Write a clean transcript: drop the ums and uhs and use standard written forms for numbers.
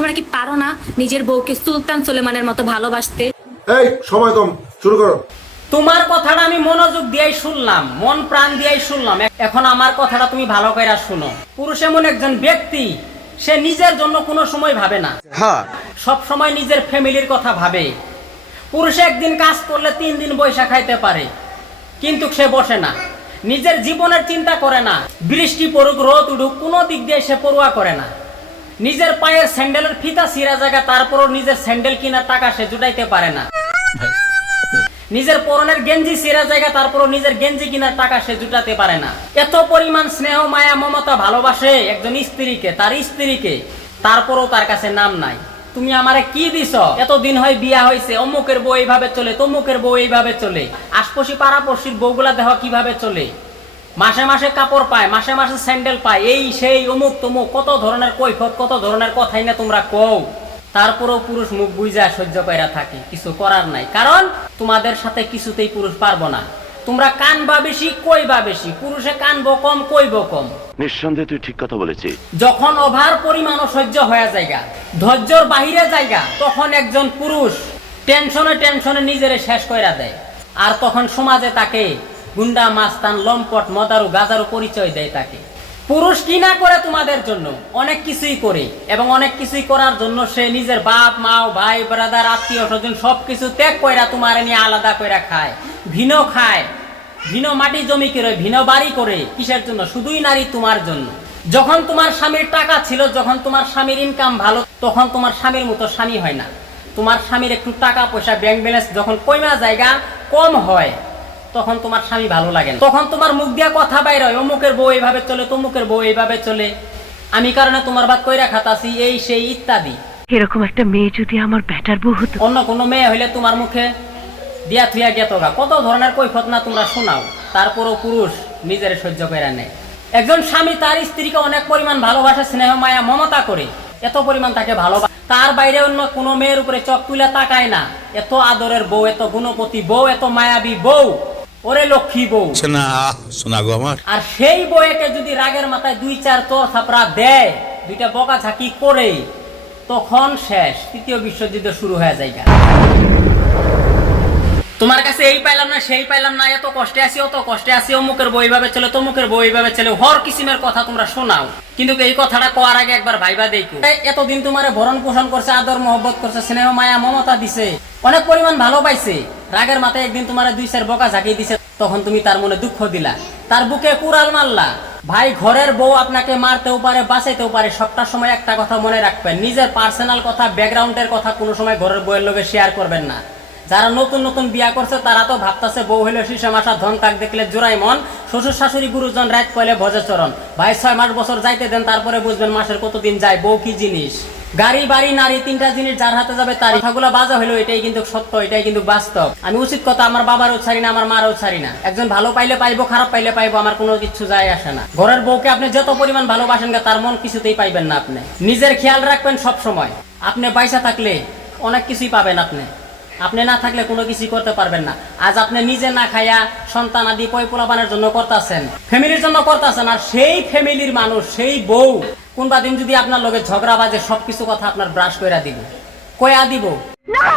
তোমরা কি পারো না নিজের বউকে সুলতান সুলেমানের মতো ভালোবাসতে? এই সময় কম, শুরু করো। তোমার কথাটা আমি মনোযোগ দিয়েই শুনলাম, মন প্রাণ দিয়েই শুনলাম। এখন আমার কথাটা তুমি ভালো করে শুনো। পুরুষ এমন একজন ব্যক্তি, সে নিজের জন্য কোনো সময় ভাবে না, সব সময় নিজের ফ্যামিলির কথা ভাবে। পুরুষে একদিন কাজ করলে 3 দিন বৈশা খাইতে পারে, কিন্তু সে বসে না, নিজের জীবনের চিন্তা করে না। বৃষ্টি পড়ুক, রোদ উঠুক, কোনো দিক দিয়ে সে পরোয়া করে না। নিজের পায়ের স্যান্ডেলের ফিতা ছিঁড়া জায়গা, তারপরও নিজের স্যান্ডেল কেনার টাকা সে জুটাইতে পারে না। নিজের পরনের গেঞ্জি ছিঁড়া জায়গা, তারপরও নিজের গেঞ্জি কেনার টাকা সে জুটাতে পারে না। এত পরিমাণ স্নেহ, মায়া, মমতা, ভালোবাসে একজন স্ত্রীকে, তার স্ত্রীকে, তারপরও তার কাছে নাম নাই। তুমি আমারে কি দিছ? এতদিন হয় বিয়া হয়েছে, অমুকের বউ এইভাবে চলে, তমুকের বউ এইভাবে চলে, আশপাশি পাড়াপড়শির বউগুলা দেখো কিভাবে চলে, মাসে মাসে কাপড় পায়, মাসে মাসে স্যান্ডেল পায়, এই সেই অমুক তমুক, কত ধরনের কৈফত, কত ধরনের কথাই না তোমরা কও। তারপরেও পুরুষ মুখ বুঝা সহ্য কইরা থাকে, কিছু করার নাই। কারণ তোমাদের সাথে কিছুতেই পুরুষ পারবো না। তোমরা কানবা বেশি, কইবা বেশি। পুরুষে কানবো কম, কইব কম। নিঃসন্দেহে তুই ঠিক কথা বলেছিস। যখন ওভার পরিমাণ সহ্য হয়ে জায়গা, ধৈর্যর বাহিরে জায়গা, তখন একজন পুরুষ টেনশনে টেনশনে নিজেরে শেষ কইরা দেয়। আর তখন সমাজে তাকে গুন্ডা, মাস্তান, লম্পট, মদারু, গাজারু পরিচয় দেয় তাকে। পুরুষ কি না করে তোমাদের জন্য? অনেক কিছুই করে, এবং অনেক কিছুই করার জন্য সে নিজের বাপ মা, ভাই ব্রাদার, আত্মীয় স্বজন সবকিছু ত্যাগ কইরা তোমার নিয়ে আলাদা কইরা খায়, ভিন্ন খায়, ভিন্ন মাটি জমি করে, ভিন্ন বাড়ি করে। কিসের জন্য? শুধুই নারী তোমার জন্য। যখন তোমার স্বামীর টাকা ছিল, যখন তোমার স্বামীর ইনকাম ভালো, তখন তোমার স্বামীর মতো স্বামী হয় না। তোমার স্বামীর একটু টাকা পয়সা, ব্যাংক ব্যালেন্স যখন কমা জায়গা কম হয়, তখন তোমার স্বামী ভালো লাগে না। তখন তোমার মুখ দিয়া কথা বাইর হয়, অমুকের বউ এইভাবে চলে, তমুকের বউ এইভাবে চলে, আমি কারণে তোমার বাদ কইরা খাতাছি, এই সেই ইত্যাদি। এরকম একটা মেয়ে যদি আমার ব্যাটার বউ হতো। অন্য কোনো মেয়ে হইলে তোমার মুখে দিয়া থুয়া গেত গা, কত ধরনের কৈফত না তোমরা শোনাও। তারপরও পুরুষ নিজের সহ্য করে নেয়। একজন স্বামী তার স্ত্রীকে অনেক পরিমাণ ভালোবাসে, স্নেহ, মায়া, মমতা করে, এত পরিমাণ তাকে ভালোবাসে, তার বাইরে অন্য কোনো মেয়ের উপরে চোখ তুলে তাকায় না। এত আদরের বউ, এত গুণপতি বউ, এত মায়াবী বউ, ওরে লক্ষ্মী বউ। শোনা গো আমার। আর সেই বউকে যদি রাগের মাথায় 2-4 চর থাপড়া দেয়, 2টা বকা ঝাঁকি করে, তখন শেষ, 3য় বিশ্বযুদ্ধ শুরু হয়ে যায়। তোমার কাছে এই পাইলাম না, সেই পাইলাম না, এত কষ্টে আছি, অত কষ্টে আছি, অমুকের বই ভাবে চলে, তমুকের বই ভাবে চলে, হর কিসিমের কথা তোমরা শোনাও। কিন্তু এই কথাটা কোয়ার আগে একবার ভাইবা দেখো। এতদিন তোমারে ভরণ পোষণ করছে, আদর মহব্বত করছে, স্নেহ, মায়া, মমতা দিছে, অনেক পরিমাণ ভালো পাইছে। রাগের মাথায় একদিন তোমারে 2-4 বকা ঝাঁকিয়ে দিছে, তখন তুমি তার মনে দুঃখ দিলা, তার বুকে কুড়াল মারলা। ভাই, ঘরের বউ আপনাকে মারতেও পারে, বাঁচাইতেও পারে। সবটা সময় একটা কথা মনে রাখবেন, নিজের পার্সোনাল কথা, ব্যাকগ্রাউন্ডের কথা কোনো সময় ঘরের বউয়ের লগে শেয়ার করবেন না। যারা নতুন নতুন বিয়া করছে তারা তো ভাবতেছে বউ হইলে শিশে মাসা, ধন তাক দেখলে জোড়াই মন, শ্বশুর শাশুড়ি গুরুজন রাত কইলে ভজে চরণ। ভাই, 6 মাস বছর যাইতে দেন, তারপরে বুঝবেন মাসের কতদিন যায়, বউ কি জিনিস। গাড়ি, বাড়ি, নারী, 3টা জিনিস যার হাতে যাবে তার। কথাগুলো বাজা হইলো, এটাই কিন্তু সত্য, এটাই কিন্তু বাস্তব। আমি উচিত কথা আমার বাবারও ছাড়ি না, আমার মারও ছাড়ি না। একজন ভালো পাইলে পাইবো, খারাপ পাইলে পাইবো, আমার কোনো কিছু যায় আসে না। ঘরের বউকে আপনি যত পরিমাণ ভালোবাসেন, তার মন কিছুতেই পাইবেন না। আপনি নিজের খেয়াল রাখবেন সব সময়। আপনি পয়সা থাকলে অনেক কিছুই পাবেন, আপনি না থাকলে কোনো কিছু করতে পারবেন না। আজ আপনি নিজে না খাইয়া সন্তান আদি পয় পোলাপানের জন্য করতেছেন, ফ্যামিলির জন্য করতেছেন, আর সেই ফ্যামিলির মানুষ, সেই বউ কোনবা দিন যদি আপনার লগে ঝগড়া বাজে, সবকিছু কথা আপনার ব্রাশ কইরা দিব, কয়া দিব না।